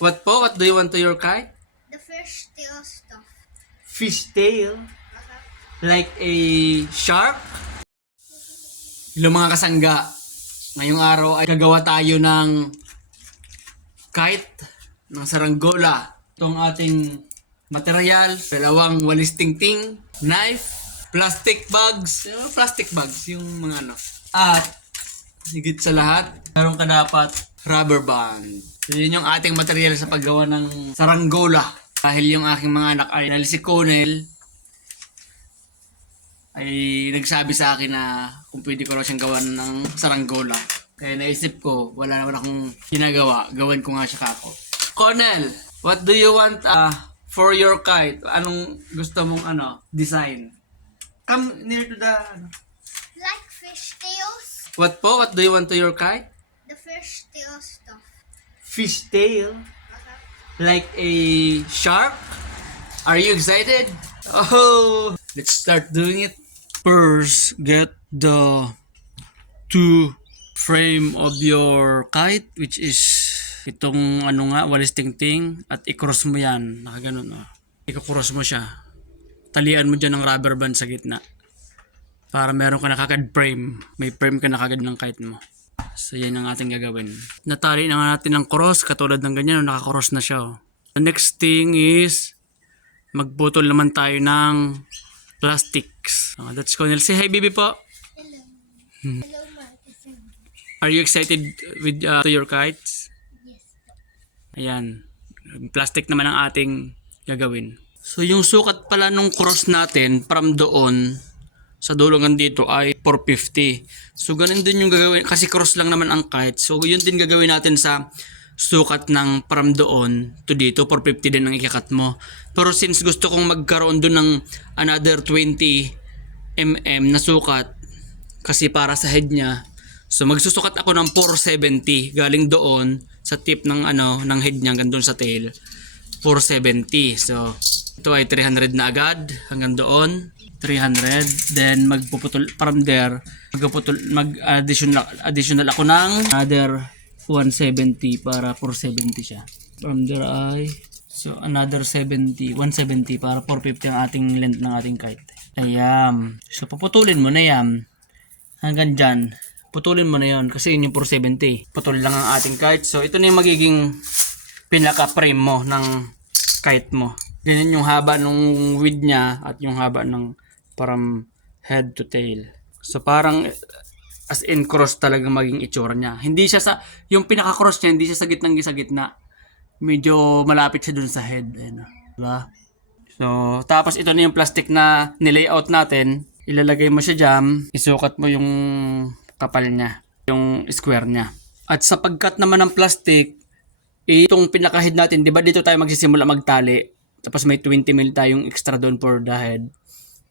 What po? What do you want to your kite? The fish tail stuff. Fish tail? Like a shark? Hello mga kasangga. Ngayong araw ay gagawa tayo ng kite ng saranggola. Itong ating material, dalawang walis tingting, knife, plastic bags, yung mga ano. At higit sa lahat, meron ka dapat rubber band. So yun yung ating material sa paggawa ng saranggola. Dahil yung aking mga anak ay si Conel ay nagsabi sa akin na kung pwede ko raw siyang gawan ng saranggola. Kaya naisip ko, wala naman akong ginagawa, gawin ko nga siya kako. Conel, what do you want for your kite? Anong gusto mong design? Come near to the Like fish tails. What po? What do you want to your kite? The fish tail stuff. Fish tail? Like a shark? Are you excited? Oh, let's start doing it. First, get the two frame of your kite, which is itong walis tingting, at i-cross mo yan. Nakaganon, i-cross mo siya. Talian mo dyan ng rubber band sa gitna. Para meron ka na kagad frame. May frame ka na kagad ng kite mo. So yan ang ating gagawin. Natali na natin ng cross, katulad ng ganyan, naka-cross na siya. The next thing is magputol naman tayo ng plastics. That's Conel. Say hi, baby po. Hello. Hello, Marcus. Are you excited with to your kites? Yes. Ayan. Plastic naman ang ating gagawin. So yung sukat pala nung cross natin from doon sa dulungan dito ay 450. So ganun din yung gagawin kasi cross lang naman ang kite. So yun din gagawin natin sa sukat ng from doon to dito. 450 din ang ikakat mo. Pero since gusto kong magkaroon doon ng another 20 mm na sukat kasi para sa head niya. So magsusukat ako ng 470 galing doon sa tip ng ng head niya hanggang doon sa tail. 470. So ito ay 300 na agad hanggang doon. 300, then magpuputol from there, additional ako ng another 170 para 470 siya. From there ay so another 170 para 450 ang ating length ng ating kite. Ayan. So puputulin mo na yan hanggang dyan. Putulin mo na yon kasi yun yung 470. Putol lang ang ating kite. So ito na yung magiging pinaka frame mo ng kite mo. Ganyan yung haba ng width niya at yung haba ng from head to tail. So parang as in cross talaga maging itsura niya. Hindi siya yung pinaka-cross niya, hindi siya sa gitna. Medyo malapit siya dun sa head. Ayun, diba? So tapos ito na yung plastic na nilayout natin. Ilalagay mo siya dyan. Isukat mo yung kapal niya. Yung square niya. At sa pagkat naman ng plastic, itong pinaka-head natin, diba dito tayo magsisimula magtali. Tapos may 20 mil tayong extra doon for the head.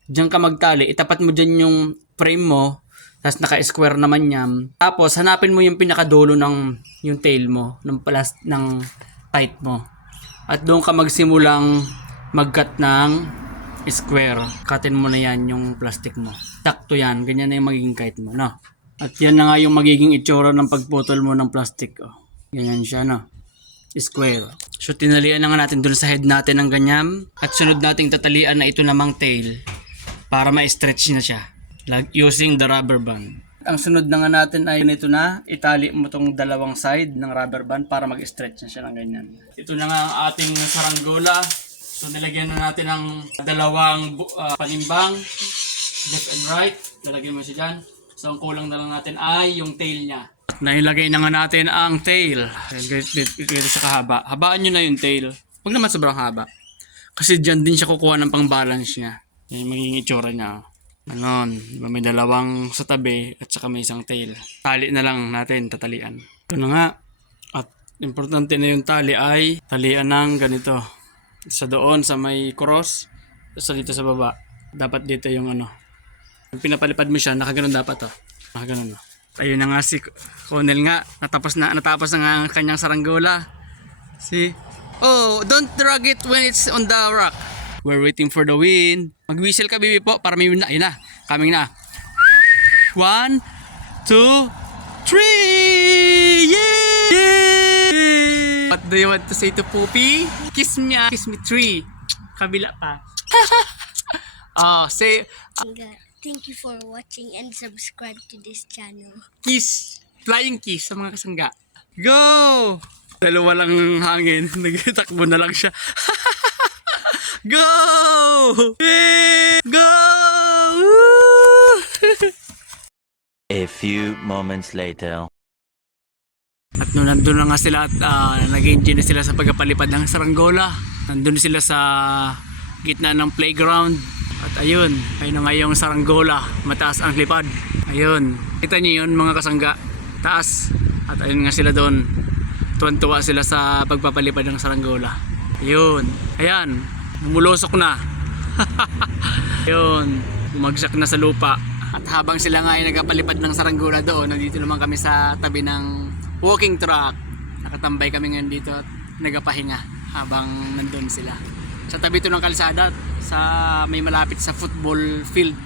Diyan ka magtali, itapat mo dyan yung frame mo, tapos naka-square naman yan. Tapos hanapin mo yung pinakadulo ng yung tail mo, ng kite mo. At doon ka magsimulang mag-cut ng square. Cutin mo na yan yung plastic mo. Sakto yan, ganyan na yung magiging kite mo, no? At yan na nga yung magiging itsura ng pagputol mo ng plastic. Oh. Ganyan siya, no? Square. So tinalian na nga natin dun sa head natin ng ganyan. At sunod nating tatalian na ito namang tail. Para ma-stretch na siya using the rubber band. Ang sunod na nga natin ay ito na, itali mo itong dalawang side ng rubber band para mag-stretch na siya ng ganyan. Ito na nga ang ating saranggola. So nilagyan na natin ng dalawang panimbang, left and right. Nalagyan mo siya dyan. So ang kulang na lang natin ay yung tail niya. Nailagay na nga natin ang tail. Dito sa kahaba. Habaan nyo na yung tail. Huwag naman sobrang haba. Kasi dyan din siya kukuha ng pang-balance niya. Yan yung magiging itsura niya. Ganon. May dalawang sa tabi at saka may isang tail. Tali na lang natin, tatalian. Ito na nga. At importante na yung tali ay talian ng ganito. Sa doon, sa may cross. Sa dito sa baba. Dapat dito yung Pag pinapalipad mo siya, nakaganon dapat Nakaganon. Ayun na nga si Conel nga. Natapos na nga ang kanyang saranggola. See? Oh, don't drag it when it's on the rock. We're waiting for the wind. Mag-whistle ka, baby po, para may wind na. Ayun na, coming na. 1, 2, 3! Yay! Yay! What do you want to say to Poopy? Kiss me, kiss me 3. Kabila pa. Say Thank you for watching and subscribe to this channel. kiss. Flying kiss sa mga kasangga. Go! Dalawa lang hangin. Nagtakbo na lang siya. Go! Yeah! Go! Woo! A few moments later. At nung nandun na nga sila at nag-enjoy na sila sa pagpapalipad ng saranggola. Nandun sila sa gitna ng playground. At ayun, ayun na nga yung saranggola. Mataas ang lipad. Ayun. Kita niyo yun mga kasangga. Taas. At ayun nga sila doon. Tuwan-tuwa sila sa pagpapalipad ng saranggola. Ayun. Ayan. Bumulusok na. Ayun. Bumagsak na sa lupa. At habang sila nga ay nagpapalipad ng saranggola doon, nandito naman kami sa tabi ng walking track. Nakatambay kami ngayon dito at nagapahinga habang nandun sila. Sa tabi ito ng kalsada, sa may malapit sa football field.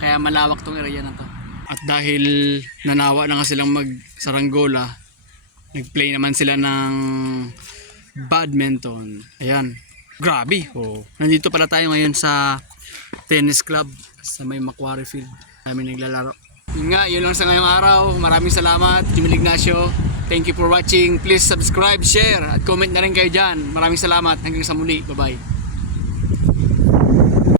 Kaya malawak tong area na to. At dahil nanawa na nga silang mag-saranggola, nag-play naman sila ng badminton. Ayan. Grabe. Oh. Nandito pala tayo ngayon sa tennis club sa may Macquarie Field. Kami naglalaro. Yun nga, yun lang sa ngayong araw. Maraming salamat, Jimmy Ignacio. Thank you for watching. Please subscribe, share, at comment na rin kayo dyan. Maraming salamat. Hanggang sa muli. Bye-bye.